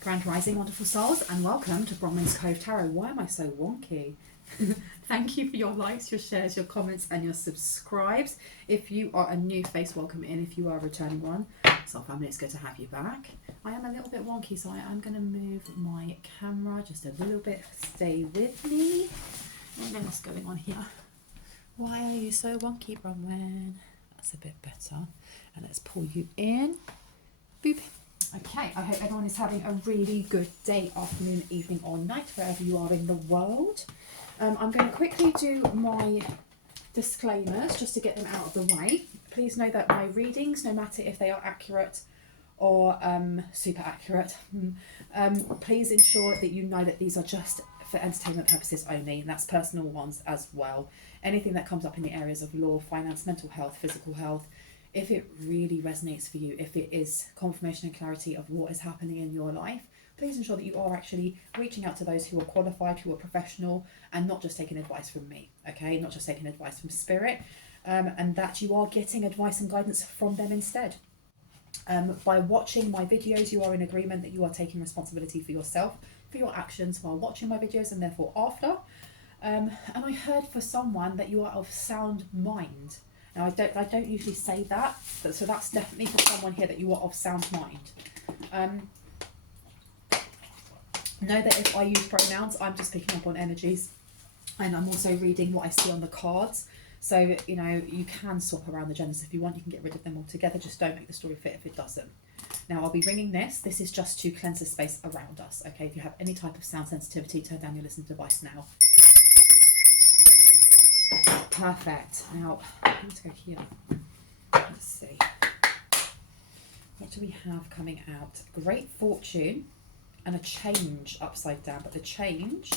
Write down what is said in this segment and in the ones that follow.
Grand Rising, wonderful souls, and welcome to Bronwen's Cove Tarot. Why am I so wonky? Thank you for your likes, your shares, your comments, and your subscribes. If you are a new face, welcome in. If you are a returning one, so family, it's good to have you back. I am a little bit wonky, so I am going to move my camera just a little bit. Stay with me. What on earth's going on here? Why are you so wonky, Bronwen? That's a bit better. And let's pull you in. Boop. Okay, I hope everyone is having a really good day, afternoon, evening, or night, wherever you are in the world. I'm going to quickly do my disclaimers just to get them out of the way. Please know that my readings, no matter if they are accurate or super accurate, please ensure that you know that these are just for entertainment purposes only, and that's personal ones as well. Anything that comes up in the areas of law, finance, mental health, physical health, if it really resonates for you, if it is confirmation and clarity of what is happening in your life, please ensure that you are actually reaching out to those who are qualified, who are professional, and not just taking advice from me, okay? Not just taking advice from spirit, and that you are getting advice and guidance from them instead. By watching my videos, you are in agreement that you are taking responsibility for yourself, for your actions while watching my videos and therefore after. And I heard for someone that you are of sound mind. Now, I don't usually say that, but so that's definitely for someone here that you are of sound mind. Know that if I use pronouns, I'm just picking up on energies, and I'm also reading what I see on the cards. So, you know, you can swap around the genders if you want. You can get rid of them altogether. Just don't make the story fit if it doesn't. Now, I'll be ringing this. This is just to cleanse the space around us, okay? If you have any type of sound sensitivity, turn down your listening device now. Perfect. Now, let's go here. Let's see. What do we have coming out? Great fortune and a change upside down. But the change,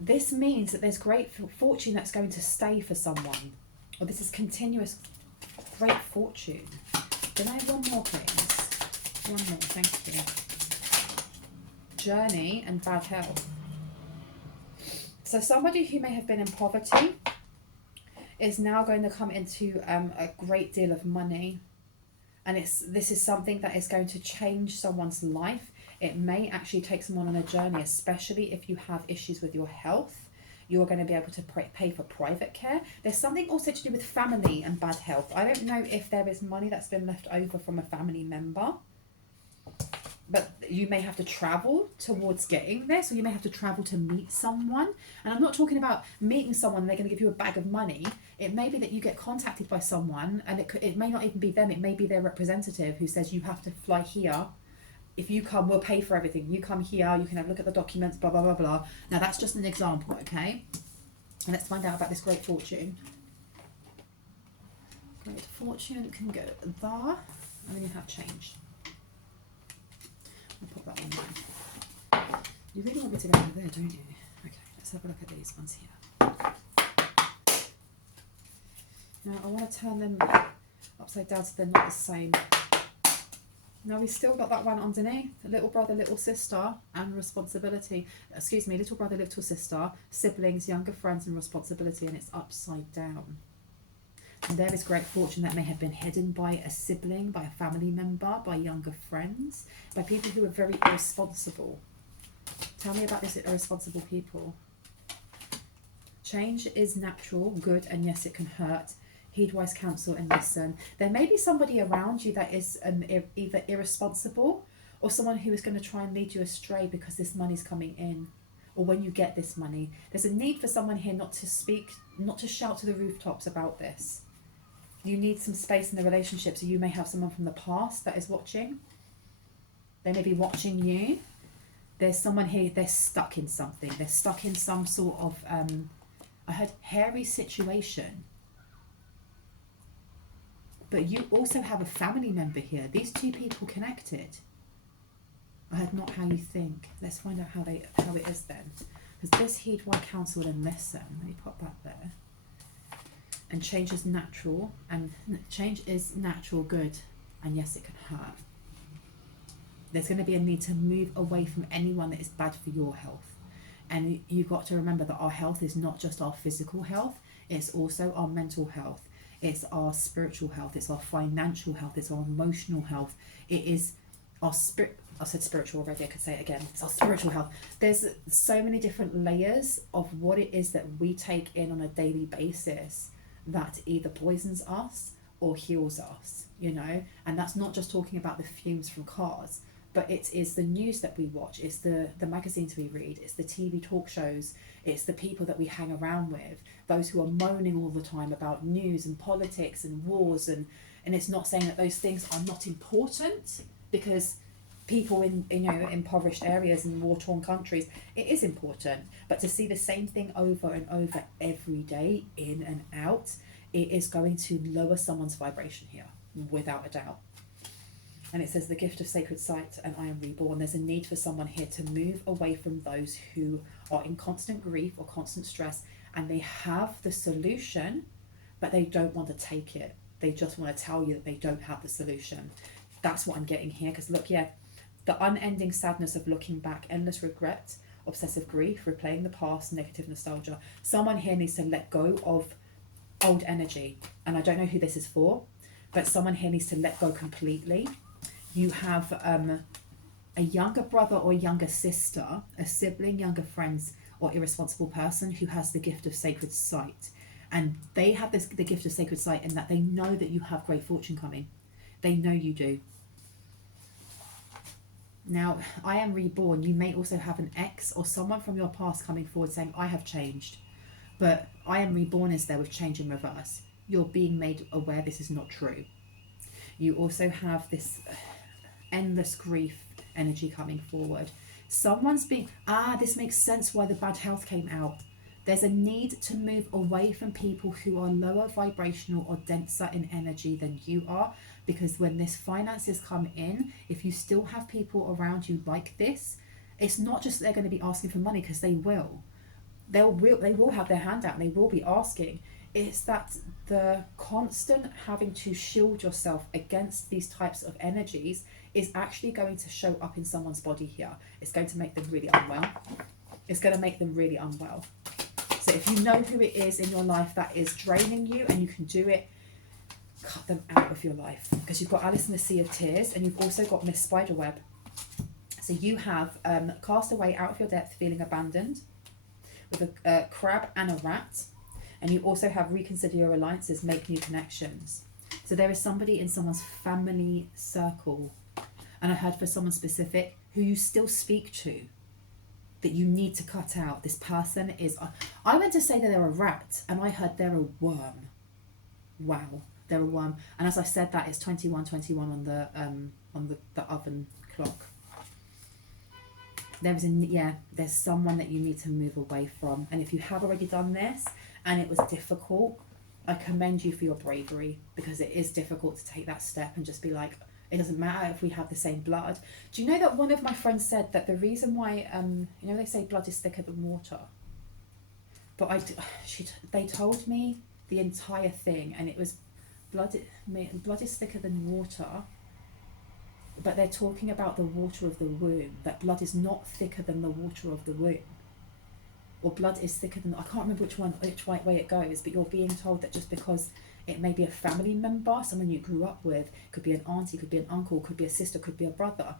this means that there's great fortune that's going to stay for someone. Or this is continuous great fortune. Can I have one more, please? One more, thank you. Journey and bad health. So somebody who may have been in poverty is now going to come into a great deal of money. And this is something that is going to change someone's life. It may actually take someone on a journey, especially if you have issues with your health. You're going to be able to pay for private care. There's something also to do with family and bad health. I don't know if there is money that's been left over from a family member, but you may have to travel towards getting this, or you may have to travel to meet someone. And I'm not talking about meeting someone and they're going to give you a bag of money. It may be that you get contacted by someone, and it may not even be them. It may be their representative who says you have to fly here. If you come, we'll pay for everything. You come here, you can have a look at the documents, blah, blah, blah, blah. Now, that's just an example, okay? And let's find out about this great fortune. Great fortune can go there, and then you have change. I'll put that one there. You really want me to go over there, don't you? Okay, let's have a look at these ones here. Now, I want to turn them upside down so they're not the same. Now, we've still got that one underneath. Little brother, little sister, and responsibility. Excuse me, little brother, little sister, siblings, younger friends, and responsibility, and it's upside down. And there is great fortune that may have been hidden by a sibling, by a family member, by younger friends, by people who are very irresponsible. Tell me about this irresponsible people. Change is natural, good, and yes, it can hurt. Heed wise counsel and listen. There may be somebody around you that is either irresponsible or someone who is going to try and lead you astray because this money's coming in, or when you get this money. There's a need for someone here not to speak, not to shout to the rooftops about this. You need some space in the relationship, so you may have someone from the past that is watching. They may be watching you. There's someone here, they're stuck in something. They're stuck in some sort of, I heard hairy situation. But you also have a family member here. These two people connected. I heard not how you think. Let's find out how it is then. Because this heed why counsel and listen. Let me pop that there. And change is natural. And change is natural, good. And yes, it can hurt. There's going to be a need to move away from anyone that is bad for your health. And you've got to remember that our health is not just our physical health. It's also our mental health. It's our spiritual health, it's our financial health, it's our emotional health, it is our spirit. I said spiritual already, I could say it again. It's our spiritual health. There's so many different layers of what it is that we take in on a daily basis that either poisons us or heals us, you know. And that's not just talking about the fumes from cars, but it is the news that we watch, it's the magazines we read, it's the TV talk shows, it's the people that we hang around with, those who are moaning all the time about news and politics and wars, and it's not saying that those things are not important, because people in, you know, impoverished areas and war-torn countries, it is important. But to see the same thing over and over every day, in and out, it is going to lower someone's vibration here, without a doubt. And it says the gift of sacred sight and I am reborn. There's a need for someone here to move away from those who are in constant grief or constant stress, and they have the solution, but they don't want to take it. They just want to tell you that they don't have the solution. That's what I'm getting here. Because look, yeah, the unending sadness of looking back, endless regret, obsessive grief, replaying the past, negative nostalgia. Someone here needs to let go of old energy. And I don't know who this is for, but someone here needs to let go completely. You have a younger brother or younger sister, a sibling, younger friends, or irresponsible person who has the gift of sacred sight. And they have the gift of sacred sight in that they know that you have great fortune coming. They know you do. Now, I am reborn. You may also have an ex or someone from your past coming forward saying, I have changed. But I am reborn is there with change in reverse. You're being made aware this is not true. You also have this endless grief energy coming forward. Someone's being, this makes sense why the bad health came out. There's a need to move away from people who are lower vibrational or denser in energy than you are, because when this finances come in, if you still have people around you like this, it's not just that they're going to be asking for money, because they will. They will have their hand out and they will be asking. It's that the constant having to shield yourself against these types of energies is actually going to show up in someone's body here. It's going to make them really unwell. It's going to make them really unwell. So if you know who it is in your life that is draining you and you can do it, cut them out of your life. Because you've got Alice in the Sea of Tears and you've also got Miss Spiderweb. So you have cast away out of your depth, feeling abandoned, with a crab and a rat. And you also have reconsider your alliances, make new connections. So there is somebody in someone's family circle, and I heard for someone specific who you still speak to, that you need to cut out. This person is, I went to say that they're a rat, and I heard they're a worm. Wow, they're a worm. And as I said that, it's 21:21 on the oven clock. There's someone that you need to move away from. And if you have already done this and it was difficult, I commend you for your bravery, because it is difficult to take that step and just be like, it doesn't matter if we have the same blood. Do you know that one of my friends said that the reason why, you know, they say blood is thicker than water, but they told me the entire thing, and it was blood is thicker than water, but they're talking about the water of the womb, that blood is not thicker than the water of the womb. Or blood is thicker than, I can't remember which way it goes, but you're being told that just because it may be a family member, someone you grew up with, could be an auntie, could be an uncle, could be a sister, could be a brother,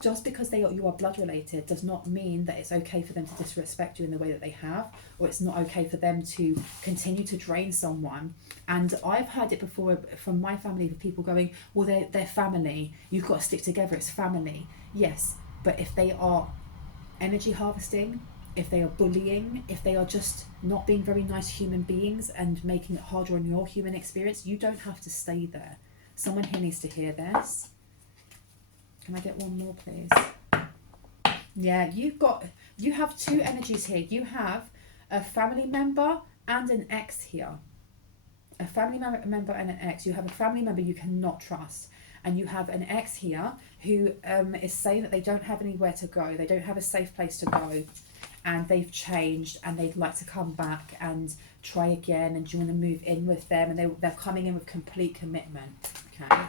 just because you are blood related does not mean that it's okay for them to disrespect you in the way that they have, or it's not okay for them to continue to drain someone. And I've heard it before from my family, with people going, well, they're family, you've got to stick together, it's family. Yes, but if they are energy harvesting, if they are bullying, if they are just not being very nice human beings and making it harder on your human experience, you don't have to stay there. Someone here needs to hear this. Can I get one more, please? Yeah, you have two energies here. You have a family member and an ex here. A family member and an ex. You have a family member you cannot trust. And you have an ex here who is saying that they don't have anywhere to go. They don't have a safe place to go. And they've changed and they'd like to come back and try again. And do you want to move in with them? And they're coming in with complete commitment. Okay.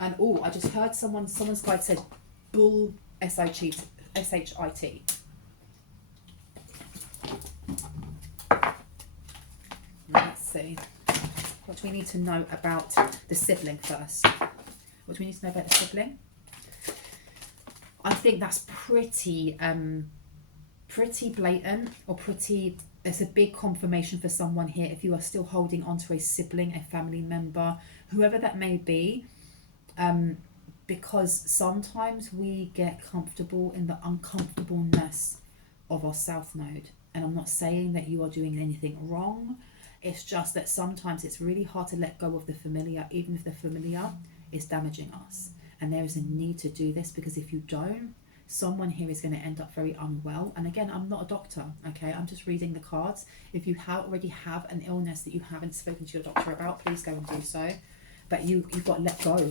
And I just heard someone's guide said bull S-H-I-T. Let's see. What do we need to know about the sibling first? What do we need to know about the sibling? I think that's pretty blatant, or pretty, it's a big confirmation for someone here if you are still holding on to a sibling, a family member, whoever that may be, because sometimes we get comfortable in the uncomfortableness of our South Node. And I'm not saying that you are doing anything wrong, it's just that sometimes it's really hard to let go of the familiar, even if the familiar is damaging us. And there is a need to do this, because if you don't, someone here is going to end up very unwell. And again, I'm not a doctor, okay? I'm just reading the cards. If you already have an illness that you haven't spoken to your doctor about, please go and do so. But you've got to let go.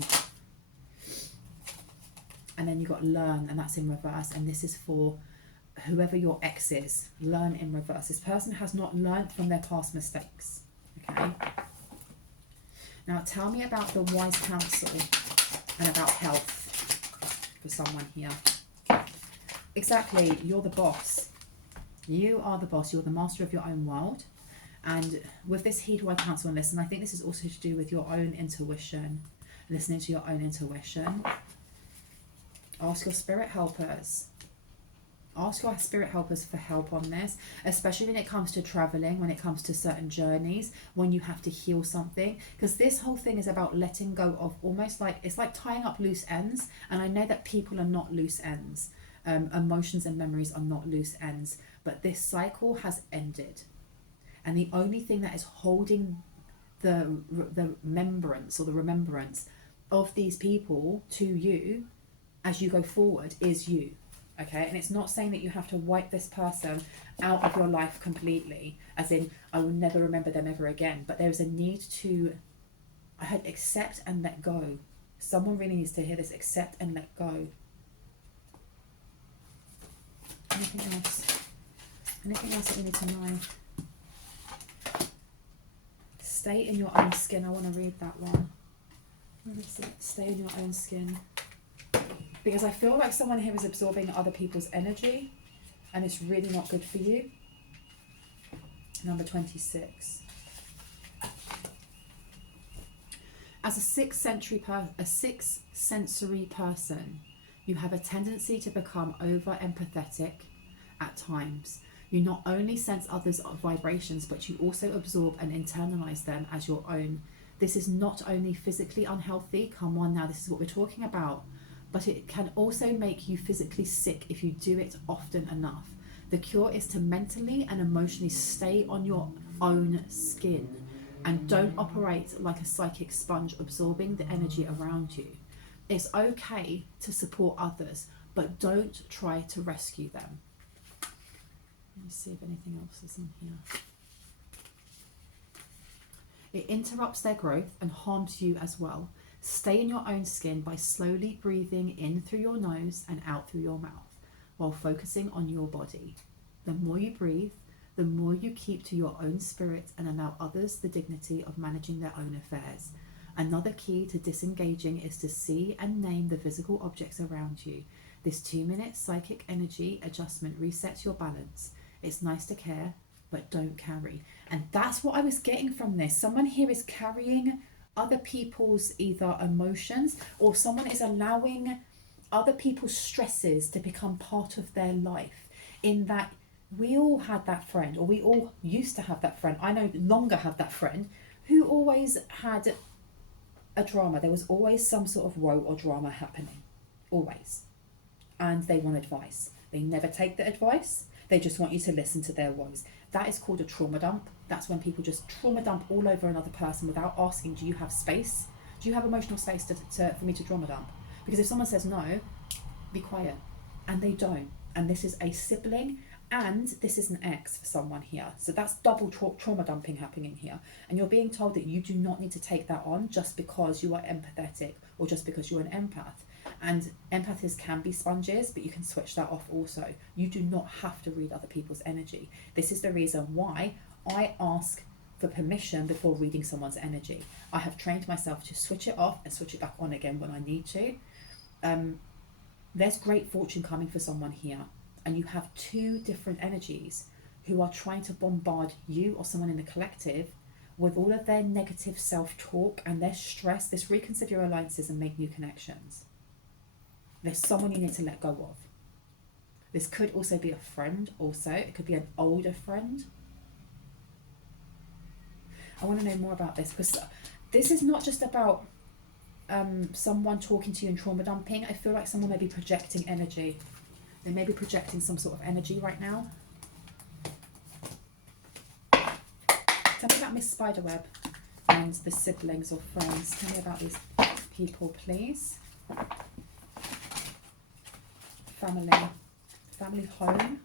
And then you've got to learn, and that's in reverse. And this is for whoever your ex is. Learn in reverse. This person has not learned from their past mistakes, okay? Now, tell me about the wise counsel and about health for someone here. Exactly, you're the boss. You are the boss. You're the master of your own world. And with this heed, why counsel, and listen, I think this is also to do with your own intuition. Listening to your own intuition. Ask your spirit helpers. Ask your spirit helpers for help on this, especially when it comes to traveling, when it comes to certain journeys, when you have to heal something. Because this whole thing is about letting go of, almost like, it's like tying up loose ends. And I know that people are not loose ends. Emotions and memories are not loose ends. But this cycle has ended. And the only thing that is holding the remembrance of these people to you as you go forward is you. Okay, and it's not saying that you have to wipe this person out of your life completely, as in I will never remember them ever again, but there is a need to accept and let go. Someone really needs to hear this: accept and let go. Anything else? Anything else that we need to know? Stay in your own skin. I want to read that one. Stay in your own skin. Because I feel like someone here is absorbing other people's energy, and it's really not good for you. Number 26. As a sixth sensory person, you have a tendency to become over empathetic at times. You not only sense others' vibrations, but you also absorb and internalize them as your own. This is not only physically unhealthy, come on now, this is what we're talking about, but it can also make you physically sick if you do it often enough. The cure is to mentally and emotionally stay on your own skin and don't operate like a psychic sponge absorbing the energy around you. It's okay to support others, but don't try to rescue them. Let me see if anything else is in here. It interrupts their growth and harms you as well. Stay in your own skin by slowly breathing in through your nose and out through your mouth while focusing on your body. The more you breathe, the more you keep to your own spirit and allow others the dignity of managing their own affairs. Another key to disengaging is to see and name the physical objects around you. This 2-minute psychic energy adjustment resets your balance. It's nice to care, but don't carry. And that's what I was getting from this. Someone here is carrying other people's either emotions, or someone is allowing other people's stresses to become part of their life. In that we all had that friend, or we all used to have that friend. I no longer have that friend who always had a drama. There was always some sort of woe or drama happening, always. And they want advice. They never take the advice. They just want you to listen to their woes. That is called a trauma dump. That's when people just trauma dump all over another person without asking, do you have space? Do you have emotional space for me to trauma dump? Because if someone says no, be quiet. And they don't. And this is a sibling, and this is an ex for someone here. So that's double trauma dumping happening here. And you're being told that you do not need to take that on just because you are empathetic or just because you're an empath. And empaths can be sponges, but you can switch that off also. You do not have to read other people's energy. This is the reason why I ask for permission before reading someone's energy. I have trained myself to switch it off and switch it back on again when I need to. There's great fortune coming for someone here, and you have 2 different energies who are trying to bombard you or someone in the collective with all of their negative self-talk and their stress, this reconsider your alliances and make new connections. There's someone you need to let go of. This could also be a friend also. It could be an older friend. I want to know more about this, because this is not just about someone talking to you and trauma dumping. I feel like someone may be projecting energy. They may be projecting some sort of energy right now. Tell me about Miss Spiderweb and the siblings or friends. Tell me about these people, please. Family home.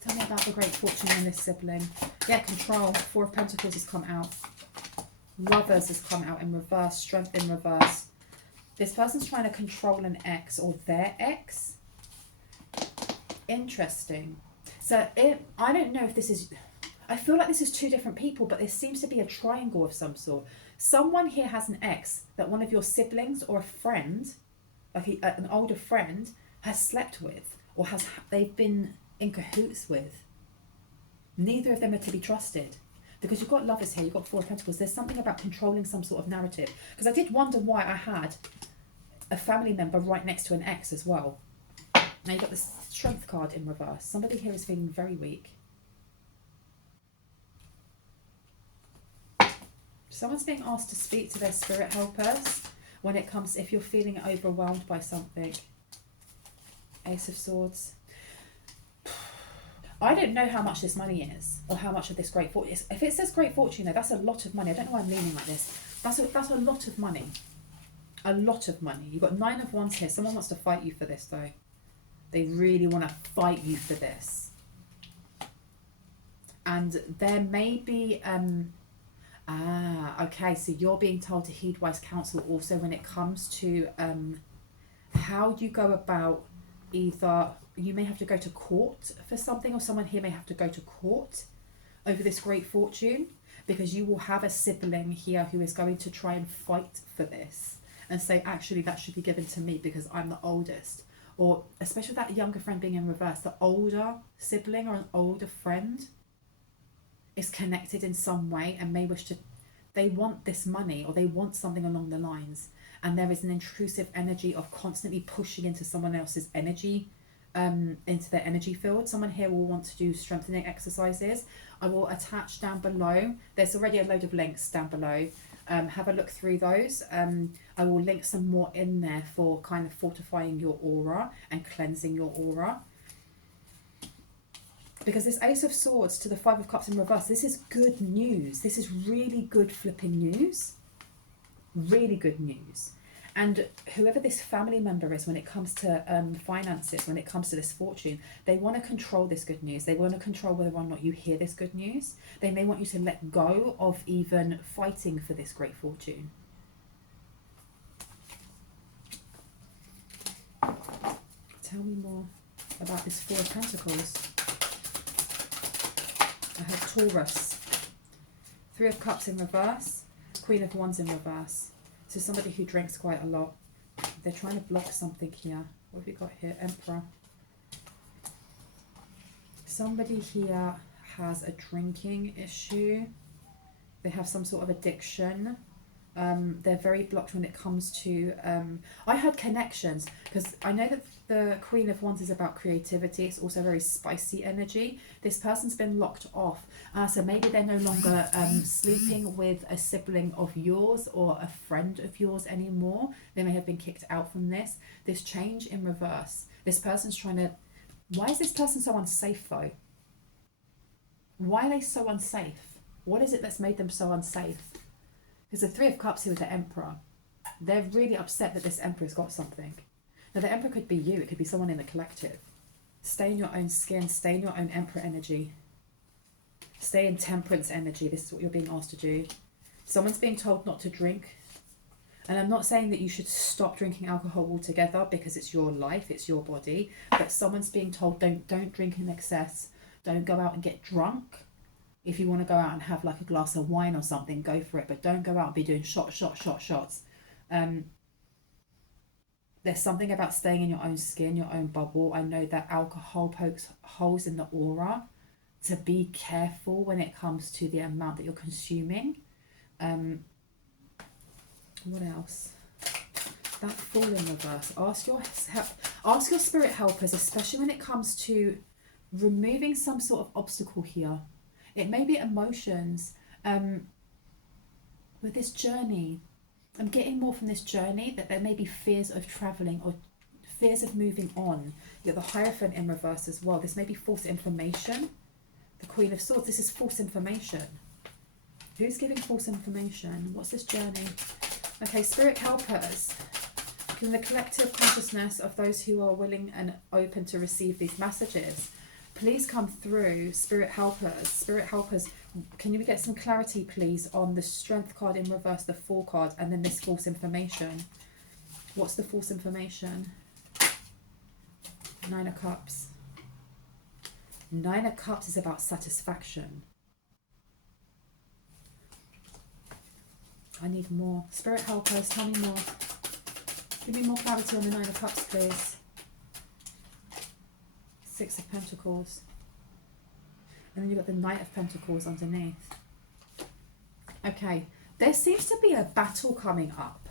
Tell me about the great fortune in this sibling. Yeah, control. Four of Pentacles has come out. Lovers has come out in reverse. Strength in reverse. This person's trying to control an ex or their ex. Interesting. So I don't know if this is... I feel like this is two different people, but there seems to be a triangle of some sort. Someone here has an ex that one of your siblings or a friend, like an older friend, has slept with, or they've been in cahoots with. Neither of them are to be trusted. Because you've got lovers here, you've got Four of Pentacles. There's something about controlling some sort of narrative. Because I did wonder why I had a family member right next to an ex as well. Now you've got the Strength card in reverse. Somebody here is feeling very weak. Someone's being asked to speak to their spirit helpers when it comes, if you're feeling overwhelmed by something. Ace of Swords. I don't know how much this money is, or how much of this great fortune is. If it says great fortune though, that's a lot of money. I don't know why I'm leaning like this. That's a lot of money. A lot of money. You've got Nine of Wands here. Someone wants to fight you for this though. They really want to fight you for this. And there may be... okay, so you're being told to heed wise counsel also when it comes to how you go about, either you may have to go to court for something, or someone here may have to go to court over this great fortune, because you will have a sibling here who is going to try and fight for this and say, actually, that should be given to me because I'm the oldest. Or especially that younger friend being in reverse, the older sibling or an older friend is connected in some way and may wish to, they want this money or they want something along the lines, and there is an intrusive energy of constantly pushing into someone else's energy, into their energy field. Someone here will want to do strengthening exercises. I will attach down below, there's already a load of links down below. Have a look through those. I will link some more in there for kind of fortifying your aura and cleansing your aura. Because this Ace of Swords to the Five of Cups in reverse, this is good news. This is really good flipping news. Really good news. And whoever this family member is when it comes to finances, when it comes to this fortune, they want to control this good news. They want to control whether or not you hear this good news. They may want you to let go of even fighting for this great fortune. Tell me more about this Four of Pentacles. I have Taurus, Three of Cups in reverse, Queen of Wands in reverse. So somebody who drinks quite a lot. They're trying to block something here. What have we got here? Emperor. Somebody here has a drinking issue. They have some sort of addiction. They're very blocked when it comes to... I had connections, because I know that the Queen of Wands is about creativity. It's also very spicy energy. This person's been locked off. So maybe they're no longer sleeping with a sibling of yours or a friend of yours anymore. They may have been kicked out from this. This change in reverse. This person's trying to... Why is this person so unsafe though? Why are they so unsafe? What is it that's made them so unsafe? Because the Three of Cups here with the Emperor, they're really upset that this Emperor's got something. Now the Emperor could be you, it could be someone in the collective. Stay in your own skin, stay in your own Emperor energy. Stay in Temperance energy, this is what you're being asked to do. Someone's being told not to drink. And I'm not saying that you should stop drinking alcohol altogether because it's your life, it's your body. But someone's being told don't drink in excess. Don't go out and get drunk. If you want to go out and have like a glass of wine or something, go for it. But don't go out and be doing shots. There's something about staying in your own skin, your own bubble. I know that alcohol pokes holes in the aura to be careful when it comes to the amount that you're consuming. What else? That Fool in reverse. Ask your spirit helpers, especially when it comes to removing some sort of obstacle here. It may be emotions. With this journey, I'm getting more from this journey that there may be fears of traveling or fears of moving on. You got the Hierophant in reverse as well. This may be false information. The Queen of Swords, this is false information. Who's giving false information? What's this journey? Okay, spirit helpers. In the collective consciousness of those who are willing and open to receive these messages, please come through, spirit helpers. Spirit helpers, can you get some clarity, please, on the Strength card in reverse, the Fool card, and then this false information? What's the false information? Nine of Cups. Nine of Cups is about satisfaction. I need more. Spirit helpers, tell me more. Give me more clarity on the Nine of Cups, please. Six of Pentacles. And then you've got the Knight of Pentacles underneath. Okay, there seems to be a battle coming up.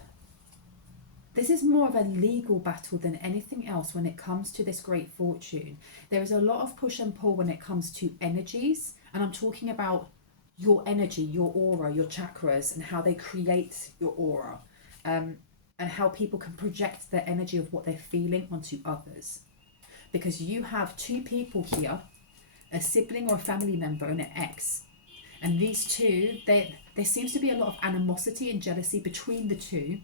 This is more of a legal battle than anything else when it comes to this great fortune. There is a lot of push and pull when it comes to energies. And I'm talking about your energy, your aura, your chakras, and how they create your aura. And how people can project their energy of what they're feeling onto others. Because you have two people here, a sibling or a family member and an ex. And these two, there seems to be a lot of animosity and jealousy between the two.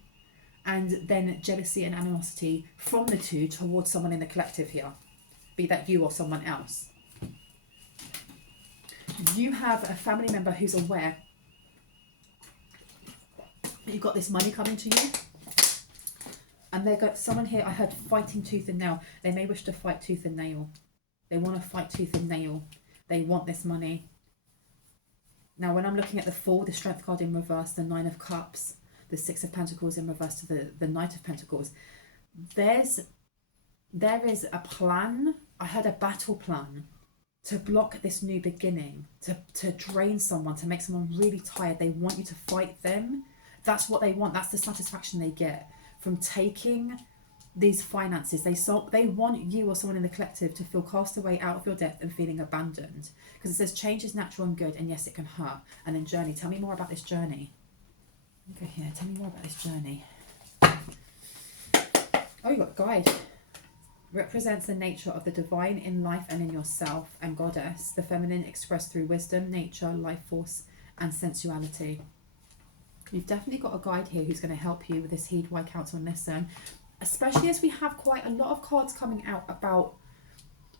And then jealousy and animosity from the two towards someone in the collective here. Be that you or someone else. You have a family member who's aware that you've got this money coming to you. And they've got someone here, I heard fighting tooth and nail. They may wish to fight tooth and nail. They want to fight tooth and nail. They want this money. Now, when I'm looking at the Fool, the Strength card in reverse, the Nine of Cups, the Six of Pentacles in reverse to the Knight of Pentacles, there is a plan. I heard a battle plan to block this new beginning, to drain someone, to make someone really tired. They want you to fight them. That's what they want. That's the satisfaction they get from taking these finances. They want you or someone in the collective to feel cast away out of your depth and feeling abandoned. Because it says change is natural and good, and yes, it can hurt. And then journey. Tell me more about this journey. Okay, here. Tell me more about this journey. Oh, you got guide. Represents the nature of the divine in life and in yourself, and goddess, the feminine expressed through wisdom, nature, life force, and sensuality. You've definitely got a guide here who's going to help you with this heed, why, counsel, and listen. Especially as we have quite a lot of cards coming out about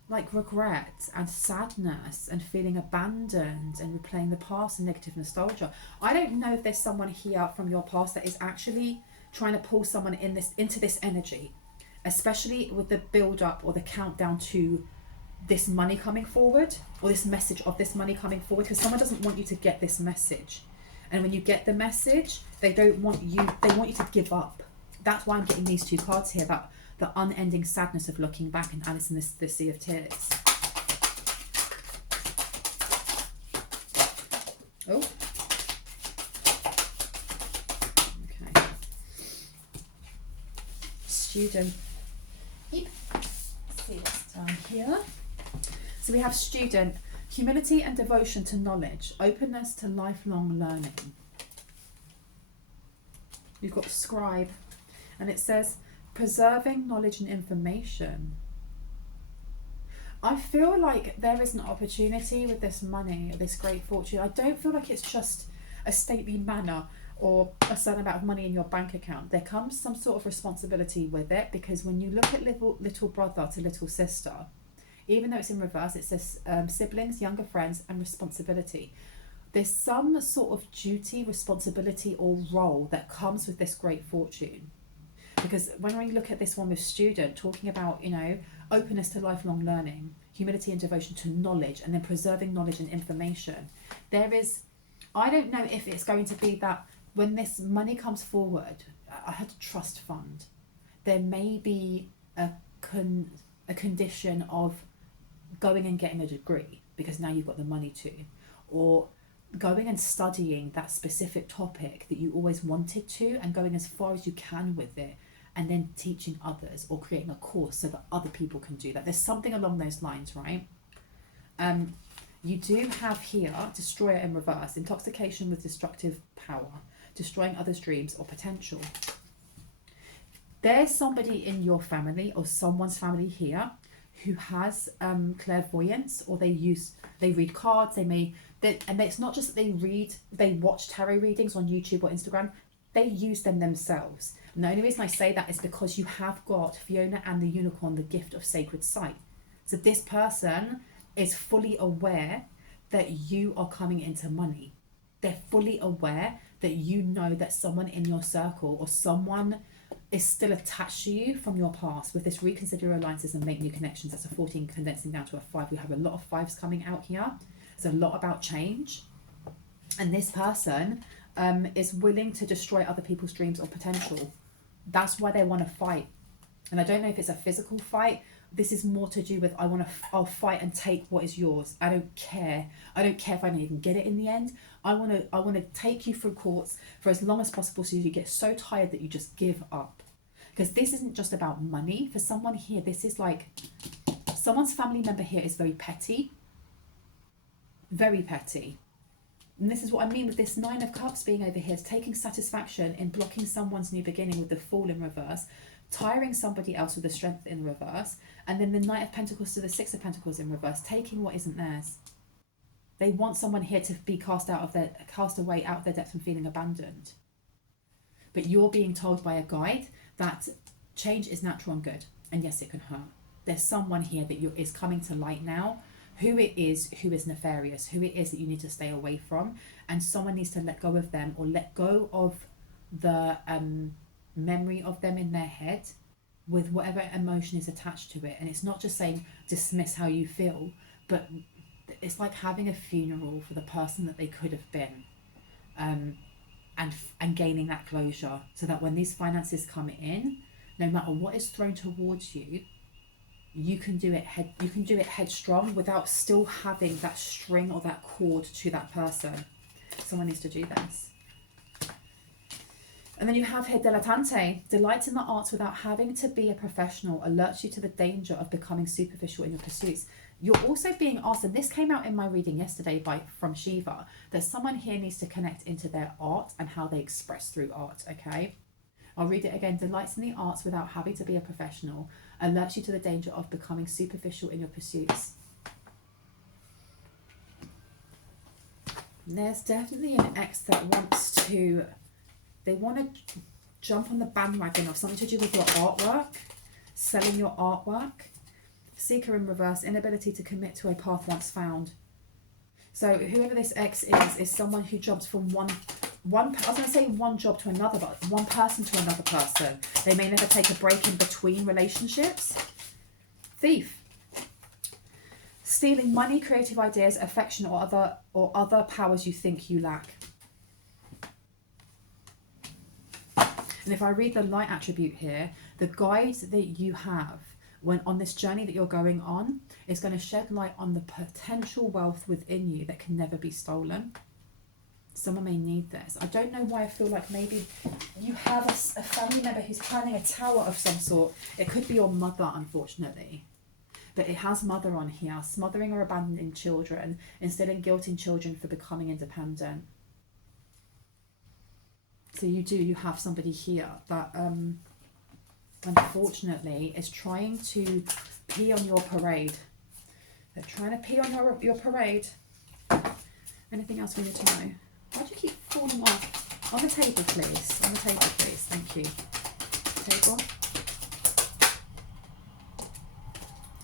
like regret and sadness and feeling abandoned and replaying the past and negative nostalgia. I don't know if there's someone here from your past that is actually trying to pull someone into this energy, especially with the build up or the countdown to this money coming forward, or this message of this money coming forward, because someone doesn't want you to get this message. And when you get the message, they want you to give up. That's why I'm getting these two cards here about the unending sadness of looking back and Alice in the Sea of Tears. Oh. Okay. Student. Yep. See what's down here. So we have student. Humility and devotion to knowledge. Openness to lifelong learning. You've got scribe. And it says, preserving knowledge and information. I feel like there is an opportunity with this money, this great fortune. I don't feel like it's just a stately manner or a certain amount of money in your bank account. There comes some sort of responsibility with it, because when you look at little brother to little sister, even though it's in reverse, it says siblings, younger friends, and responsibility. There's some sort of duty, responsibility, or role that comes with this great fortune. Because when I look at this one with student, talking about, openness to lifelong learning, humility and devotion to knowledge, and then preserving knowledge and information, I don't know if it's going to be that when this money comes forward, I had a trust fund, there may be a condition of going and getting a degree. because now you've got the money to, or going and studying that specific topic that you always wanted to and going as far as you can with it, and then teaching others or creating a course so that other people can do that. There's something along those lines, right? You do have here destroyer in reverse, intoxication with destructive power, destroying others' dreams or potential. There's somebody in your family or someone's family here who has clairvoyance, or they read cards. And it's not just that they watch tarot readings on YouTube or Instagram, they use them themselves. And the only reason I say that is because you have got Fiona and the unicorn, the gift of sacred sight. So this person is fully aware that you are coming into money. They're fully aware that you know that someone in your circle or someone is still attached to you from your past. With this, reconsider your alliances and make new connections. That's a 14 condensing down to a 5. We have a lot of 5s coming out here. It's a lot about change. And this person is willing to destroy other people's dreams or potential. That's why they want to fight. And I don't know if it's a physical fight. This is more to do with I'll fight and take what is yours. I don't care. I don't care if I don't even get it in the end. I want to take you through courts for as long as possible so you get so tired that you just give up. Because this isn't just about money. For someone here, this is like someone's family member here is very petty. Very petty. And this is what I mean with this 9 of Cups being over here. It's taking satisfaction in blocking someone's new beginning with the Fool in reverse, tiring somebody else with the Strength in reverse, and then the Knight of Pentacles to the 6 of Pentacles in reverse, taking what isn't theirs. They want someone here to be cast away out of their depth and feeling abandoned. But you're being told by a guide that change is natural and good. And yes, it can hurt. There's someone here that is coming to light now, who it is who is nefarious, who it is that you need to stay away from. And someone needs to let go of them, or let go of the memory of them in their head with whatever emotion is attached to it. And it's not just saying dismiss how you feel, but it's like having a funeral for the person that they could have been, and gaining that closure, so that when these finances come in, no matter what is thrown towards you, you can do it headstrong without still having that string or that cord to that person. Someone needs to do this. And then you have here dilettante, delights in the arts without having to be a professional, alerts you to the danger of becoming superficial in your pursuits. You're also being asked, and this came out in my reading yesterday from Shiva, that someone here needs to connect into their art and how they express through art, okay? I'll read it again. Delights in the arts without having to be a professional, alerts you to the danger of becoming superficial in your pursuits. There's definitely an ex that wants to jump on the bandwagon of something to do with your artwork, selling your artwork. Seeker in reverse, inability to commit to a path once found. So whoever this ex is someone who jumps from one I was going to say one job to another, but one person to another person. They may never take a break in between relationships. Thief. Stealing money, creative ideas, affection, or other powers you think you lack. And if I read the light attribute here, the guide that you have when on this journey that you're going on is going to shed light on the potential wealth within you that can never be stolen. Someone may need this. I don't know why I feel like maybe you have a family member who's planning a tower of some sort. It could be your mother, unfortunately. But it has mother on here. Smothering or abandoning children, instilling guilt in children for becoming independent. So you have somebody here that unfortunately is trying to pee on your parade. They're trying to pee on your parade. Anything else we need to know? Why do you keep falling off? On the table, please. On the table, please. Thank you. Table.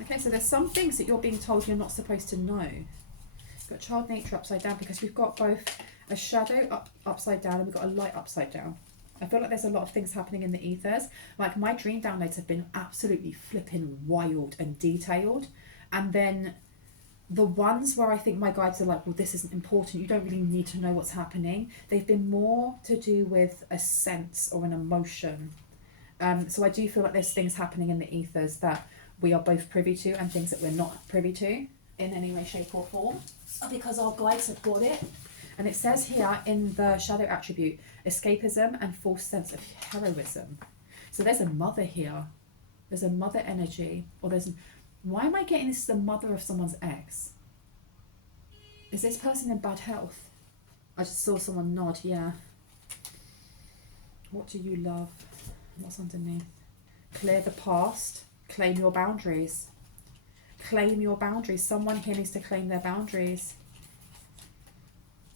Okay, so there's some things that you're being told you're not supposed to know. You've got child nature upside down because we've got both a shadow upside down and we've got a light upside down. I feel like there's a lot of things happening in the ethers. Like my dream downloads have been absolutely flipping wild and detailed. And then the ones where I think my guides are like, well, this isn't important, you don't really need to know what's happening, they've been more to do with a sense or an emotion. So I do feel like there's things happening in the ethers that we are both privy to and things that we're not privy to. in any way, shape or form, because our guides have got it. And it says here in the shadow attribute, escapism and false sense of heroism. So there's a mother here. There's a mother energy. Or why am I getting this is the mother of someone's ex? Is this person in bad health? I just saw someone nod, yeah. What do you love? What's underneath? Clear the past. Claim your boundaries. Claim your boundaries. Someone here needs to claim their boundaries.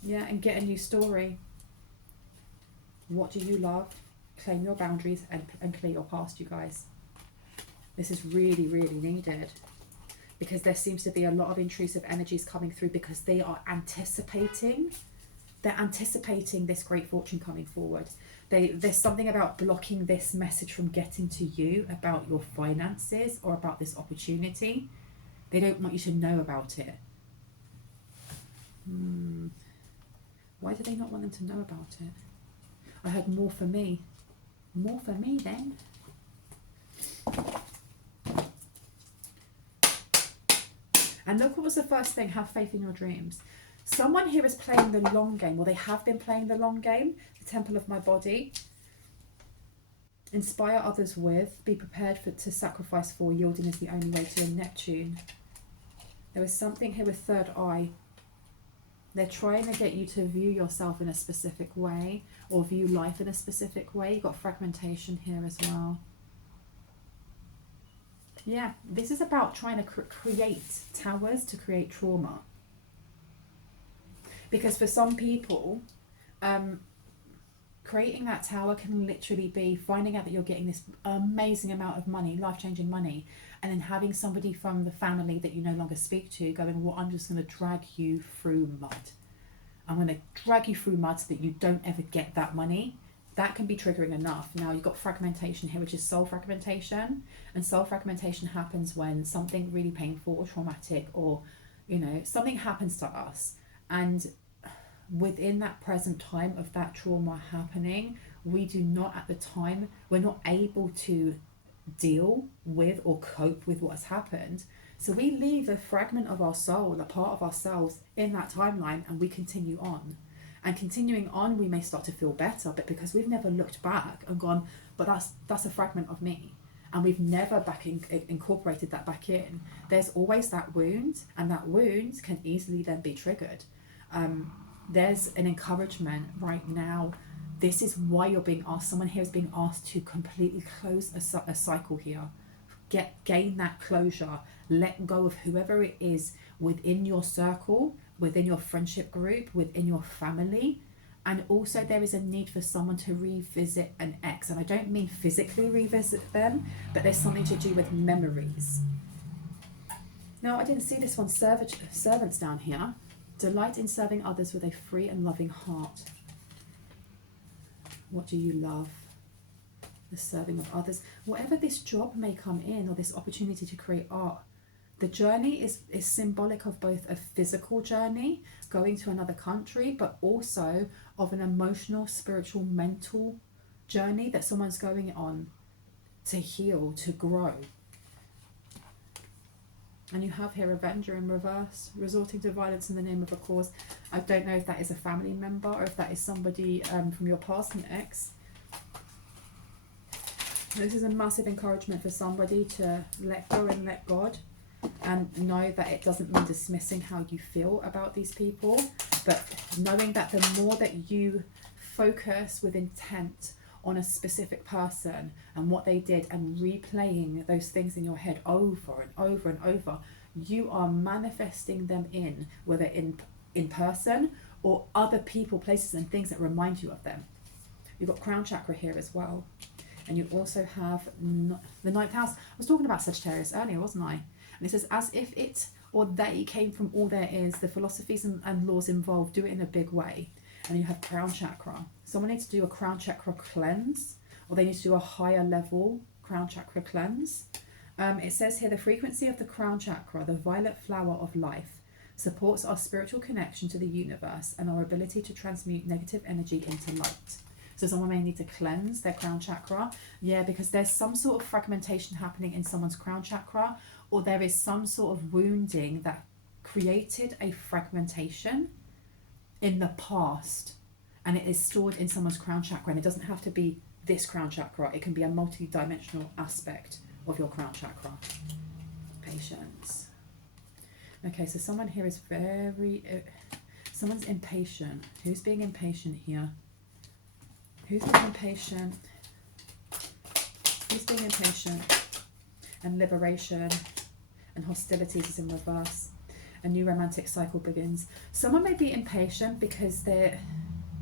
Yeah, and get a new story. What do you love? Claim your boundaries and clear your past, you guys. This is really, really needed. Because there seems to be a lot of intrusive energies coming through because they are anticipating. They're anticipating this great fortune coming forward. There's something about blocking this message from getting to you about your finances or about this opportunity. They don't want you to know about it. Why do they not want them to know about it? I heard more for me. More for me then. And look what was the first thing, have faith in your dreams. Someone here is playing the long game, or they have been playing the long game, the temple of my body. Inspire others with, be prepared to sacrifice for, yielding is the only way to a Neptune. There is something here with third eye. They're trying to get you to view yourself in a specific way, or view life in a specific way. You've got fragmentation here as well. Yeah, this is about trying to create towers to create trauma. Because for some people, creating that tower can literally be finding out that you're getting this amazing amount of money, life-changing money, and then having somebody from the family that you no longer speak to going, well, I'm just going to drag you through mud. I'm going to drag you through mud so that you don't ever get that money. That can be triggering enough. Now you've got fragmentation here, which is soul fragmentation. And soul fragmentation happens when something really painful or traumatic or, you know, something happens to us. And within that present time of that trauma happening, we do not at the time, we're not able to deal with or cope with what's happened. So we leave a fragment of our soul, a part of ourselves in that timeline, and we continue on. And continuing on, we may start to feel better, but because we've never looked back and gone, but that's a fragment of me, and we've never incorporated that back in, there's always that wound, and that wound can easily then be triggered. There's an encouragement right now. This is why you're being asked. Someone here is being asked to completely close a cycle here. Gain that closure. Let go of whoever it is within your circle, within your friendship group, within your family. And also there is a need for someone to revisit an ex. And I don't mean physically revisit them, but there's something to do with memories. Now, I didn't see this one, servants down here. Delight in serving others with a free and loving heart. What do you love? The serving of others. Whatever this job may come in, or this opportunity to create art, the journey is symbolic of both a physical journey, going to another country, but also of an emotional, spiritual, mental journey that someone's going on to heal, to grow. And you have here Avenger in reverse, resorting to violence in the name of a cause. I don't know if that is a family member or if that is somebody from your past, an ex. This is a massive encouragement for somebody to let go and let God, and know that it doesn't mean dismissing how you feel about these people, but knowing that the more that you focus with intent on a specific person and what they did, and replaying those things in your head over and over and over, you are manifesting them in, whether in person or other people, places and things that remind you of them. You've got crown chakra here as well. And you also have the ninth house. I was talking about Sagittarius earlier, wasn't I? And it says, as if it or they came from all there is, the philosophies and laws involved, do it in a big way. And you have crown chakra. Someone needs to do a crown chakra cleanse, or they need to do a higher level crown chakra cleanse. It says here, the frequency of the crown chakra, the violet flower of life, supports our spiritual connection to the universe and our ability to transmute negative energy into light. So someone may need to cleanse their crown chakra. Yeah, because there's some sort of fragmentation happening in someone's crown chakra, or there is some sort of wounding that created a fragmentation in the past, and it is stored in someone's crown chakra, and it doesn't have to be this crown chakra. It can be a multi-dimensional aspect of your crown chakra. Patience. Okay, so someone here is someone's impatient. Who's being impatient here? Who's being impatient? Who's being impatient? And liberation and hostilities is in reverse. A new romantic cycle begins. Someone may be impatient because they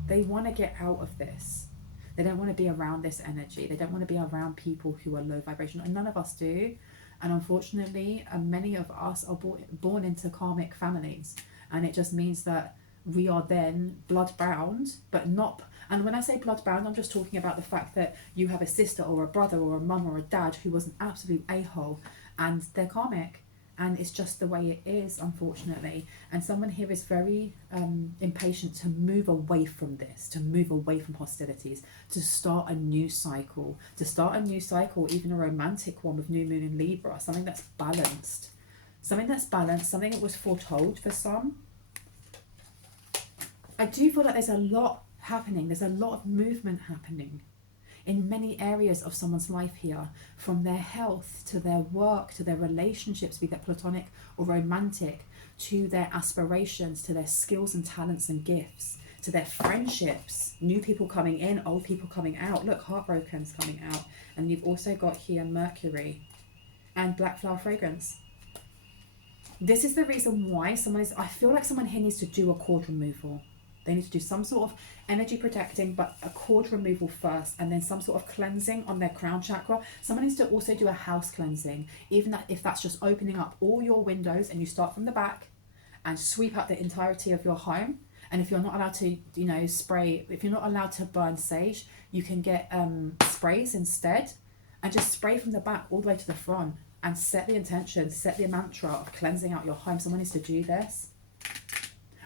want to get out of this. They don't want to be around this energy. They don't want to be around people who are low vibrational, and none of us do. And unfortunately, many of us are born into karmic families, and it just means that we are then blood bound, but not. And when I say blood bound, I'm just talking about the fact that you have a sister or a brother or a mum or a dad who was an absolute a-hole, and they're karmic. And it's just the way it is, unfortunately. And someone here is very impatient to move away from this, to move away from hostilities, to start a new cycle, even a romantic one with new moon in Libra, something that's balanced. Something that was foretold for some. I do feel like there's a lot happening. There's a lot of movement happening in many areas of someone's life here, from their health to their work to their relationships, be that platonic or romantic, to their aspirations, to their skills and talents and gifts, to their friendships, new people coming in, old people coming out. Look, heartbroken's coming out. And you've also got here Mercury and black flower fragrance. This is the reason why I feel like someone here needs to do a chord removal. They need to do some sort of energy protecting, but a chord removal first, and then some sort of cleansing on their crown chakra. Someone needs to also do a house cleansing, even if that's just opening up all your windows, and you start from the back and sweep out the entirety of your home. And if you're not allowed to, if you're not allowed to burn sage, you can get sprays instead, and just spray from the back all the way to the front, and set the intention, set the mantra of cleansing out your home. Someone needs to do this.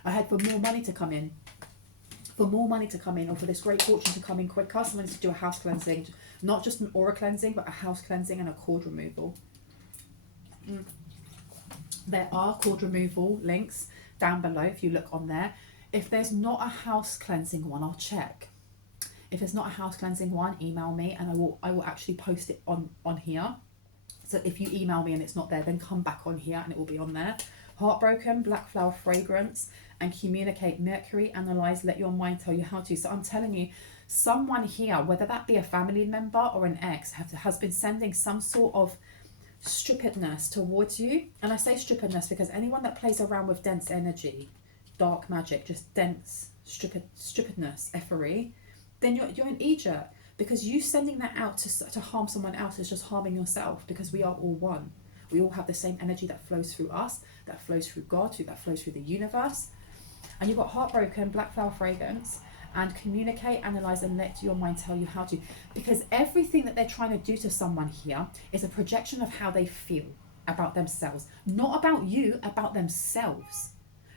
I had for more money to come in. Or for this great fortune to come in quicker, someone needs to do a house cleansing. Not just an aura cleansing, but a house cleansing and a chord removal. There are chord removal links down below if you look on there. If there's not a house cleansing one, I'll check. If there's not a house cleansing one, email me, and I will actually post it on here. So if you email me and it's not there, then come back on here and it will be on there. Heartbroken, black flower fragrance, and communicate. Mercury, analyze, let your mind tell you how to. So I'm telling you, someone here, whether that be a family member or an ex, has been sending some sort of stupidness towards you. And I say stupidness because anyone that plays around with dense energy, dark magic, just dense stupidness, effery, then you're in Egypt, because you sending that out to harm someone else is just harming yourself, because we are all one. We all have the same energy that flows through us, that flows through God, that flows through the universe. And you've got heartbroken, black flower fragrance, and communicate, analyze, and let your mind tell you how to. Because everything that they're trying to do to someone here is a projection of how they feel about themselves. Not about you, about themselves.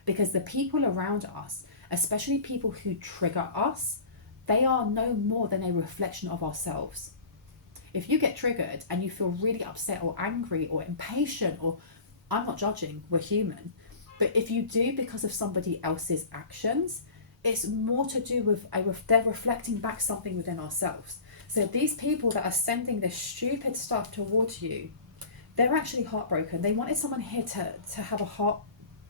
Because the people around us, especially people who trigger us, they are no more than a reflection of ourselves. If you get triggered and you feel really upset or angry or impatient, or I'm not judging, we're human. But if you do because of somebody else's actions, it's more to do with they're reflecting back something within ourselves. So these people that are sending this stupid stuff towards you, they're actually heartbroken. They wanted someone here to have a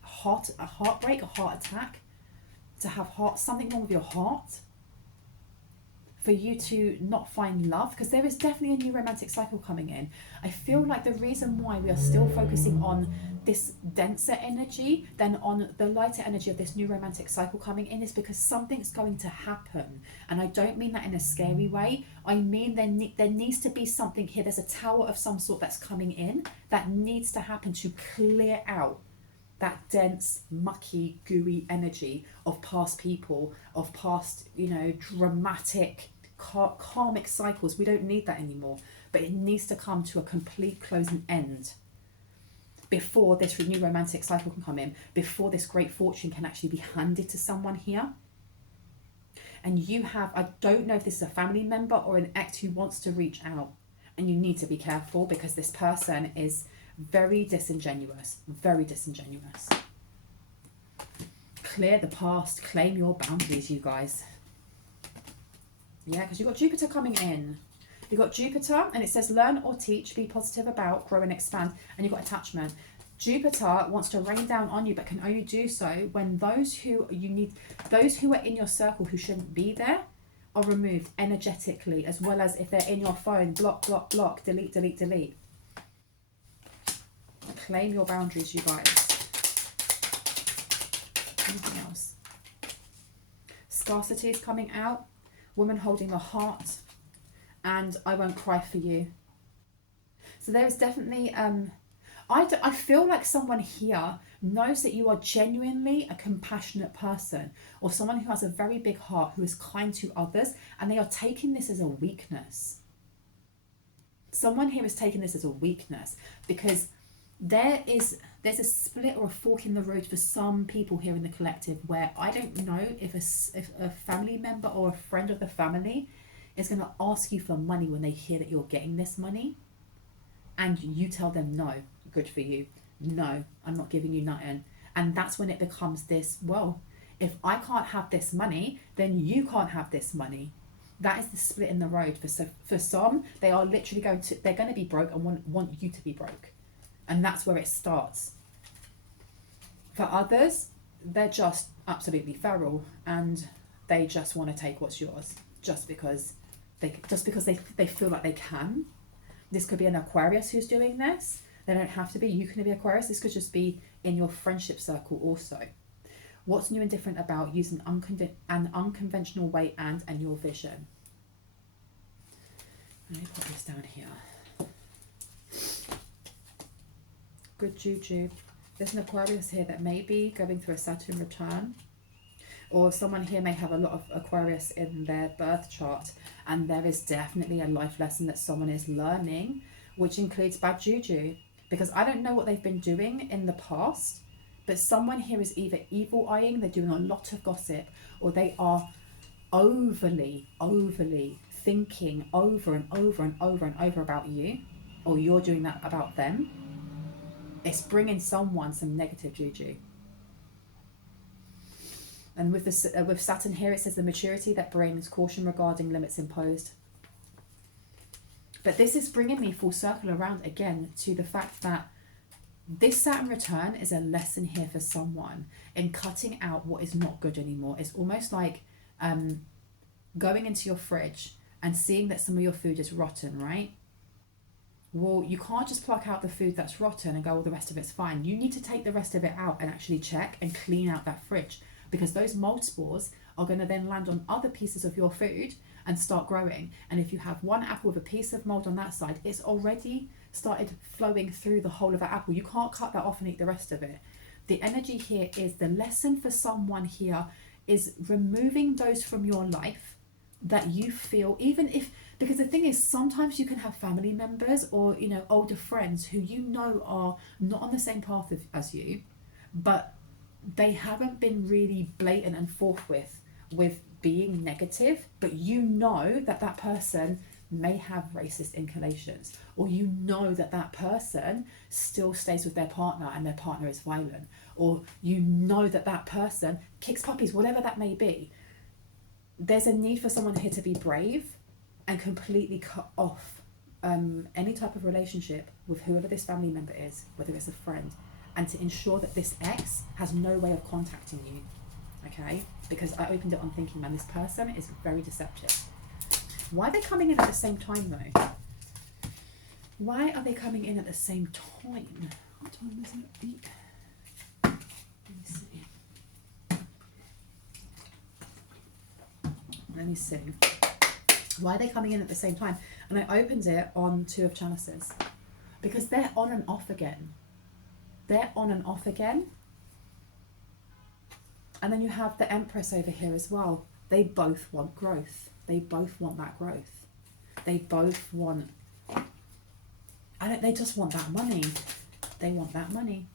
heartbreak, a heart attack, to have something wrong with your heart, for you to not find love, because there is definitely a new romantic cycle coming in. I feel like the reason why we are still focusing on this denser energy than on the lighter energy of this new romantic cycle coming in is because something's going to happen. And I don't mean that in a scary way. I mean there needs to be something here. There's a tower of some sort that's coming in that needs to happen to clear out that dense, mucky, gooey energy of past people, of past, dramatic, karmic cycles. We don't need that anymore. But it needs to come to a complete closing end before this new romantic cycle can come in, before this great fortune can actually be handed to someone here. And I don't know if this is a family member or an ex who wants to reach out. And you need to be careful, because this person is very disingenuous, very disingenuous. clear the past, claim your boundaries, you guys. Yeah, because you've got Jupiter coming in. You've got Jupiter, and it says learn or teach, be positive about, grow and expand. And you've got attachment. Jupiter wants to rain down on you, but can only do so when those who are in your circle who shouldn't be there are removed energetically, as well as if they're in your phone, block, block, block, delete, delete, delete. Claim your boundaries, you guys. Anything else? Scarcity is coming out. Woman holding the heart. And I won't cry for you. So there is definitely... I feel like someone here knows that you are genuinely a compassionate person, or someone who has a very big heart, who is kind to others, and they are taking this as a weakness. Someone here is taking this as a weakness because there's a split or a fork in the road for some people here in the collective, where I don't know if a family member or a friend of the family is going to ask you for money when they hear that you're getting this money, and you tell them no. Good for you. No, I'm not giving you nothing. And that's when it becomes this, well, if I can't have this money, then you can't have this money. That is the split in the road. For some, they are literally they're going to be broke and want you to be broke. And that's where it starts. For others, they're just absolutely feral and they just want to take what's yours just because they feel like they can. This could be an Aquarius who's doing this. They don't have to be. You can be Aquarius. This could just be in your friendship circle also. What's new and different about using an unconventional way and your vision? Let me put this down here. Good juju. There's an Aquarius here that may be going through a Saturn return. Or someone here may have a lot of Aquarius in their birth chart. And there is definitely a life lesson that someone is learning, which includes bad juju. Because I don't know what they've been doing in the past, but someone here is either evil eyeing, they're doing a lot of gossip, or they are overly thinking over and over and over and over about you, or you're doing that about them. It's bringing someone some negative juju. And with Saturn here, it says the maturity that brings caution regarding limits imposed. But this is bringing me full circle around again to the fact that this Saturn return is a lesson here for someone in cutting out what is not good anymore. It's almost like going into your fridge and seeing that some of your food is rotten, right? Well, you can't just pluck out the food that's rotten and go, well, the rest of it's fine. You need to take the rest of it out and actually check and clean out that fridge, because those mold spores are going to then land on other pieces of your food and start growing. And if you have one apple with a piece of mold on that side, it's already started flowing through the whole of that apple. You can't cut that off and eat the rest of it. The energy here is the lesson for someone here is removing those from your life that you feel, even if, because the thing is, sometimes you can have family members or, you know, older friends who you know are not on the same path as you, but they haven't been really blatant and forthwith with being negative, but you know that that person may have racist inclinations, or you know that that person still stays with their partner and their partner is violent, or you know that that person kicks puppies, whatever that may be. There's a need for someone here to be brave and completely cut off any type of relationship with whoever this family member is, whether it's a friend, and to ensure that this ex has no way of contacting you. Okay, because I opened it on thinking, man, this person is very deceptive. Why are they coming in at the same time though? Why are they coming in at the same time? What time is it? Let me see. Why are they coming in at the same time? And I opened it on Two of Chalices because they're on and off again. They're on and off again. And then you have the Empress over here as well. They both want growth. They both want that growth. They both want... they just want that money. They want that money.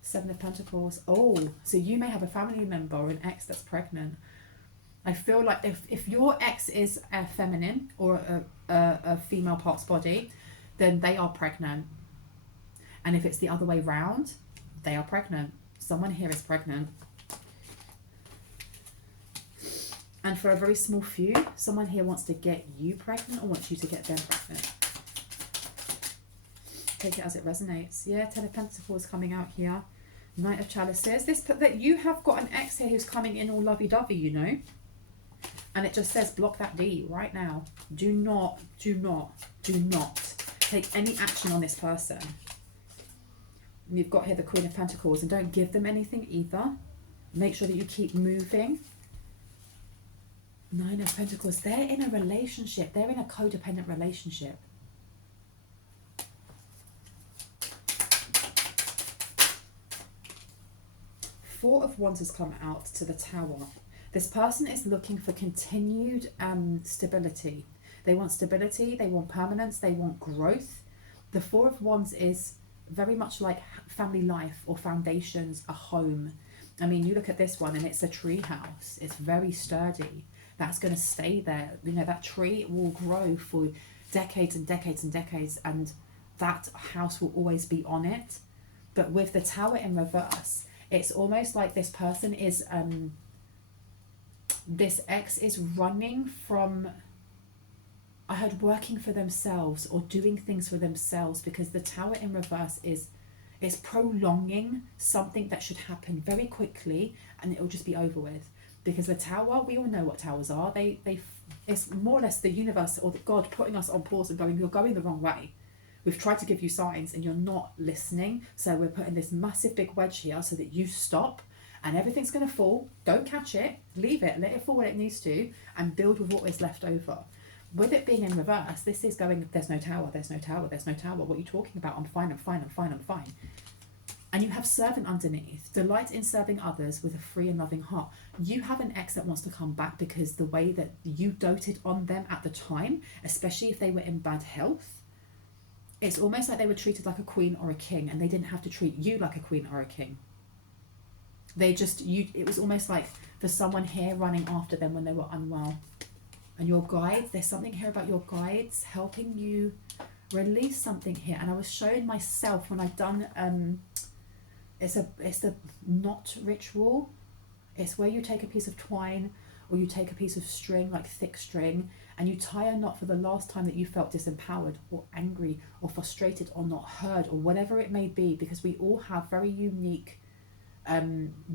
Seven of Pentacles. Oh, so you may have a family member or an ex that's pregnant. I feel like if your ex is a feminine or a female part's body, then they are pregnant. And if it's the other way round, they are pregnant. Someone here is pregnant. And for a very small few, someone here wants to get you pregnant or wants you to get them pregnant. Take it as it resonates. Yeah, Ten of Pentacles coming out here. Knight of Chalices. This that you have got an ex here who's coming in all lovey-dovey, you know. And it just says block that D right now. Do not take any action on this person. And you've got here the Queen of Pentacles, and don't give them anything either. Make sure that you keep moving. Nine of Pentacles. They're in a relationship. They're in a codependent relationship. Four of Wands has come out to the Tower. This person is looking for continued stability. They want stability, they want permanence, they want growth. The Four of Wands is very much like family life or foundations, a home. I mean, you look at this one and it's a tree house. It's very sturdy. That's going to stay there. You know, that tree will grow for decades and decades and decades, and that house will always be on it. But with the Tower in reverse, it's almost like this person is, this ex is running from, I heard, working for themselves or doing things for themselves, because the Tower in reverse is prolonging something that should happen very quickly and it will just be over with. Because the Tower, we all know what towers are. It's more or less the universe or God putting us on pause and going, you're going the wrong way. We've tried to give you signs and you're not listening. So we're putting this massive big wedge here so that you stop and everything's going to fall. Don't catch it. Leave it. Let it fall where it needs to and build with what is left over. With it being in reverse, this is going, there's no tower, there's no tower, there's no tower. What are you talking about? I'm fine, I'm fine, I'm fine, I'm fine. And you have servant underneath. Delight in serving others with a free and loving heart. You have an ex that wants to come back because the way that you doted on them at the time, especially if they were in bad health, it's almost like they were treated like a queen or a king and they didn't have to treat you like a queen or a king. They just, it was almost like for someone here running after them when they were unwell. And your guides, there's something here about your guides helping you release something here. And I was showing myself when I've done, it's a knot ritual. It's where you take a piece of twine or you take a piece of string, like thick string, and you tie a knot for the last time that you felt disempowered or angry or frustrated or not heard or whatever it may be, because we all have very unique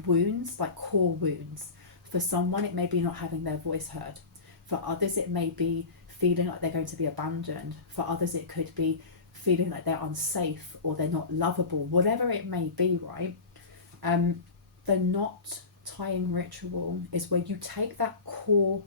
wounds, like core wounds. For someone, it may be not having their voice heard. For others, it may be feeling like they're going to be abandoned. For others, it could be feeling like they're unsafe or they're not lovable, whatever it may be, right? The knot tying ritual is where you take that core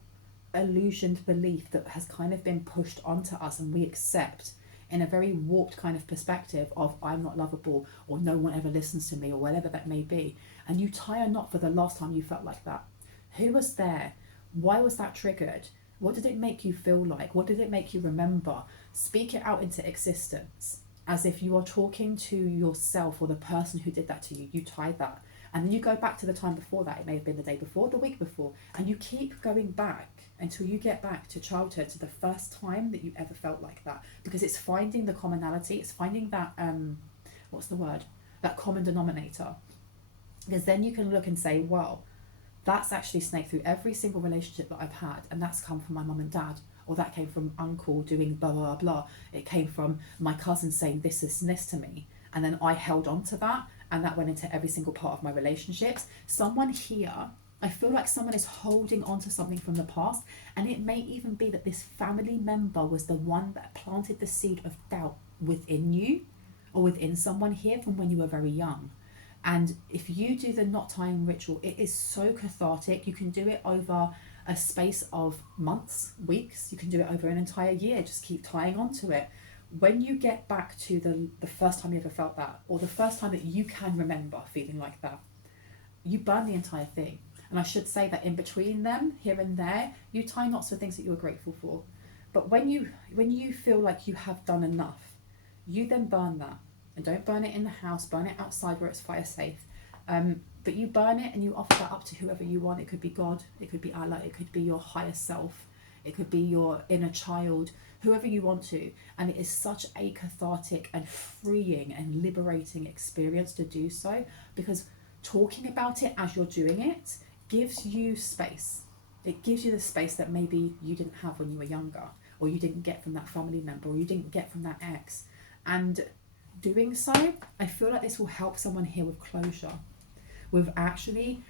illusioned belief that has kind of been pushed onto us and we accept in a very warped kind of perspective of I'm not lovable or no one ever listens to me or whatever that may be. And you tie a knot for the last time you felt like that. Who was there? Why was that triggered? What did it make you feel like? What did it make you remember? Speak it out into existence as if you are talking to yourself or the person who did that to you. You tie that. And then you go back to the time before that. It may have been the day before, the week before. And you keep going back until you get back to childhood, to the first time that you ever felt like that. Because it's finding the commonality. It's finding that, what's the word? That common denominator. Because then you can look and say, well, that's actually snaked through every single relationship that I've had, and that's come from my mum and dad, or that came from uncle doing blah, blah, blah. It came from my cousin saying this and this to me, and then I held on to that, and that went into every single part of my relationships. Someone here, I feel like someone is holding on to something from the past, and it may even be that this family member was the one that planted the seed of doubt within you, or within someone here from when you were very young. And if you do the knot tying ritual, it is so cathartic. You can do it over a space of months, weeks. You can do it over an entire year. Just keep tying onto it. When you get back to the first time you ever felt that, or the first time that you can remember feeling like that, you burn the entire thing. And I should say that in between them, here and there, you tie knots for things that you were grateful for. But when you feel like you have done enough, you then burn that. And don't burn it in the house, burn it outside where it's fire safe. But you burn it and you offer that up to whoever you want. It could be God, it could be Allah, it could be your higher self, it could be your inner child, whoever you want to. And it is such a cathartic and freeing and liberating experience to do so, because talking about it as you're doing it gives you space. It gives you the space that maybe you didn't have when you were younger, or you didn't get from that family member, or you didn't get from that ex. And doing so, I feel like this will help someone here with closure, with actually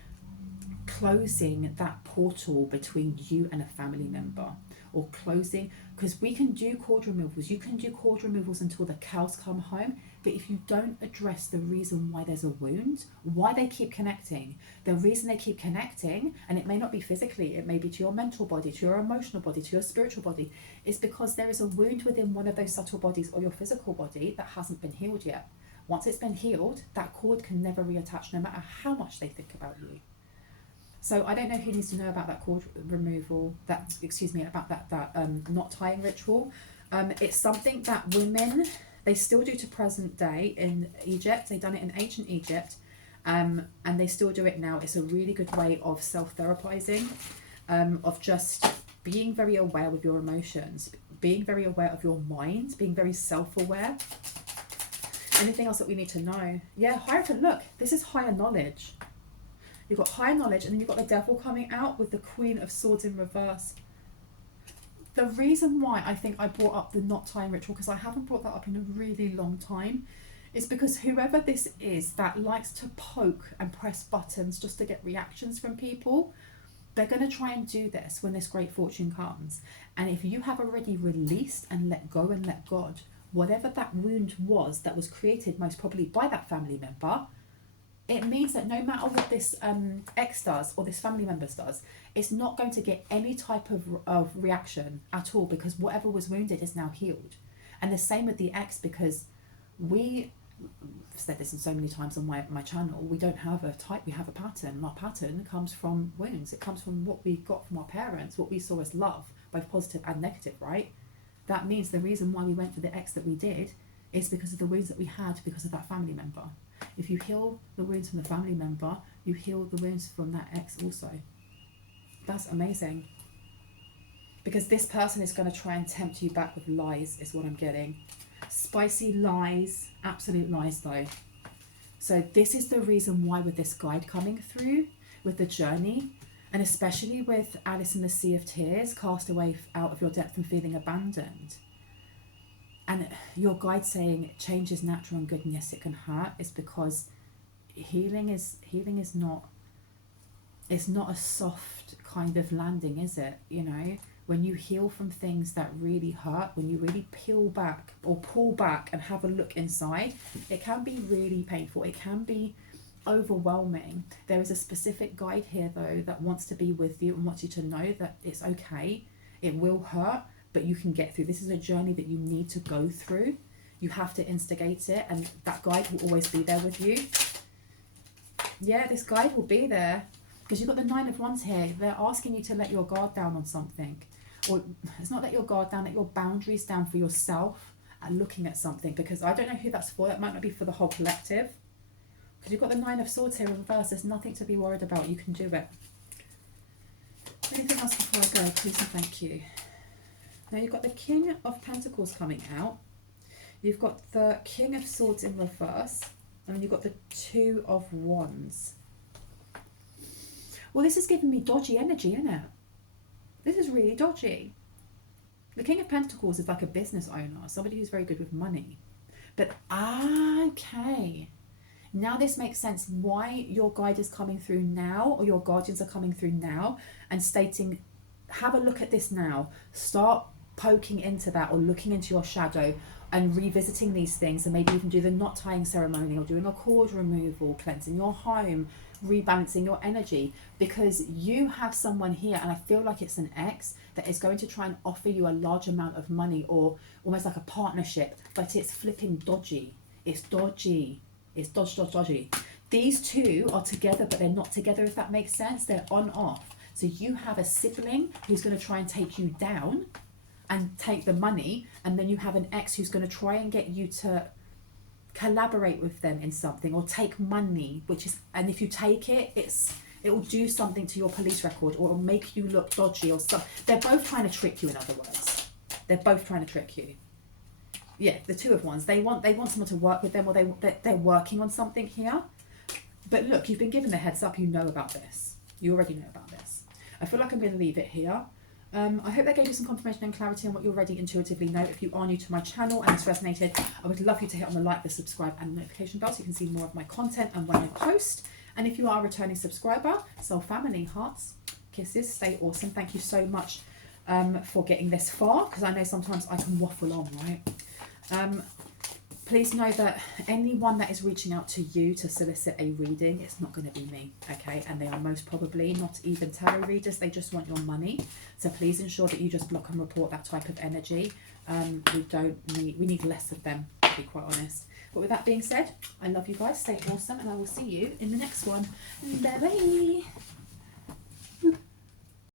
closing that portal between you and a family member, or closing, because we can do cord removals. You can do cord removals until the cows come home, but if you don't address the reason why there's a wound, why they keep connecting, the reason they keep connecting, and it may not be physically, it may be to your mental body, to your emotional body, to your spiritual body, is because there is a wound within one of those subtle bodies or your physical body that hasn't been healed yet. Once it's been healed, that cord can never reattach, no matter how much they think about you. So I don't know who needs to know about that cord removal, about that knot tying ritual. It's something that women, they still do to present day in Egypt. They've done it in ancient Egypt, and they still do it now. It's a really good way of self-therapizing, of just being very aware with your emotions, being very aware of your mind, being very self-aware. Anything else that we need to know? Yeah, Hierophant, look, this is higher knowledge. You've got higher knowledge, and then you've got the devil coming out with the Queen of Swords in reverse. The reason why I think I brought up the knot tying ritual, because I haven't brought that up in a really long time, is because whoever this is that likes to poke and press buttons just to get reactions from people, they're going to try and do this when this great fortune comes. And if you have already released and let go and let God, whatever that wound was that was created most probably by that family member, it means that no matter what this ex does or this family member does, it's not going to get any type of reaction at all, because whatever was wounded is now healed. And the same with the ex, because I've said this in so many times on my channel, we don't have a type, we have a pattern. Our pattern comes from wounds. It comes from what we got from our parents, what we saw as love, both positive and negative, right? That means the reason why we went for the ex that we did is because of the wounds that we had because of that family member. If you heal the wounds from the family member, you heal the wounds from that ex also. That's amazing. Because this person is going to try and tempt you back with lies, is what I'm getting. Spicy lies, absolute lies though. So this is the reason why with this guide coming through, with the journey, and especially with Alice in the Sea of Tears, cast away out of your depth and feeling abandoned. And your guide saying change is natural and good, and yes, it can hurt, is because healing is not, it's not a soft kind of landing, is it? You know, when you heal from things that really hurt, when you really peel back or pull back and have a look inside, it can be really painful. It can be overwhelming. There is a specific guide here though that wants to be with you and wants you to know that it's okay. It will hurt, but you can get through. This is a journey that you need to go through. You have to instigate it, and that guide will always be there with you. Yeah, this guide will be there, because you've got the Nine of Wands here. They're asking you to let your guard down on something. Or it's not let your guard down, let your boundaries down for yourself and looking at something, because I don't know who that's for. That might not be for the whole collective. Because you've got the Nine of Swords here in reverse. There's nothing to be worried about. You can do it. Anything else before I go? Please and thank you. Now you've got the King of Pentacles coming out. You've got the King of Swords in reverse. And then you've got the Two of Wands. Well, this is giving me dodgy energy, isn't it? This is really dodgy. The King of Pentacles is like a business owner, somebody who's very good with money. But, okay. Now this makes sense why your guide is coming through now, or your guardians are coming through now and stating, have a look at this now. Start poking into that, or looking into your shadow and revisiting these things, and maybe even do the knot tying ceremony, or doing a cord removal, cleansing your home, rebalancing your energy, because you have someone here, and I feel like it's an ex that is going to try and offer you a large amount of money, or almost like a partnership, but it's flipping dodgy. It's dodgy. It's dodgy. These two are together, but they're not together, if that makes sense. They're on off. So you have a sibling who's going to try and take you down and take the money, and then you have an ex who's going to try and get you to collaborate with them in something, or take money, which is, and if you take it, it will do something to your police record, or it'll make you look dodgy or something. They're both trying to trick you, in other words. They're both trying to trick you. Yeah, the Two of Wands. They want someone to work with them, or they're working on something here. But look, you've been given the heads up. You know about this. You already know about this. I feel like I'm going to leave it here. I hope that gave you some confirmation and clarity on what you already intuitively know. If you are new to my channel and it's resonated, I would love you to hit on the like, the subscribe and notification bell so you can see more of my content and when I post. And if you are a returning subscriber, soul family, hearts, kisses, stay awesome. Thank you so much for getting this far, because I know sometimes I can waffle on, right? Please know that anyone that is reaching out to you to solicit a reading, it's not going to be me, okay? And they are most probably not even tarot readers. They just want your money. So please ensure that you just block and report that type of energy. We need less of them, to be quite honest. But with that being said, I love you guys. Stay awesome, and I will see you in the next one. Bye bye.